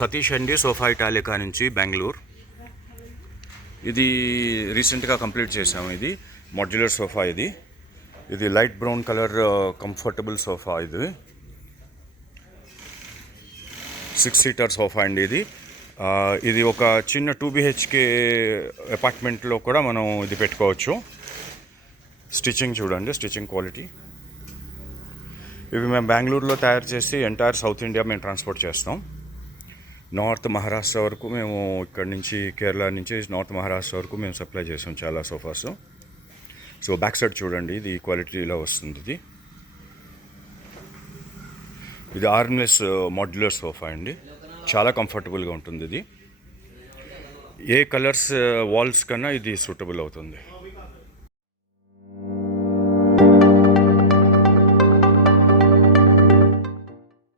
సతీష్ అండి, సోఫా ఇటాలికా నుంచి బెంగళూరు. ఇది రీసెంట్గా కంప్లీట్ చేసాము. ఇది మాడ్యులర్ సోఫా. ఇది light brown colour comfortable sofa. ఇది 6 సీటర్ సోఫా అండి. ఇది ఒక చిన్న 2 BHK అపార్ట్మెంట్లో కూడా మనం ఇది పెట్టుకోవచ్చు. స్టిచ్చింగ్ చూడండి, స్టిచ్చింగ్ క్వాలిటీ. ఇవి మేము బెంగళూరులో తయారు చేసి ఎంటైర్ సౌత్ ఇండియా మేము ట్రాన్స్పోర్ట్ చేస్తాం. నార్త్ మహారాష్ట్ర వరకు మేము ఇక్కడ నుంచి, కేరళ నుంచి నార్త్ మహారాష్ట్ర వరకు మేము సప్లై చేసాం చాలా సోఫాస్. సో బ్యాక్ సైడ్ చూడండి, ఇది క్వాలిటీలో వస్తుంది. ఇది ఆర్మ్లెస్ మాడ్యులర్ సోఫా అండి. చాలా కంఫర్టబుల్గా ఉంటుంది. ఇది ఏ కలర్స్ వాల్స్ కన్నా ఇది సూటబుల్ అవుతుంది.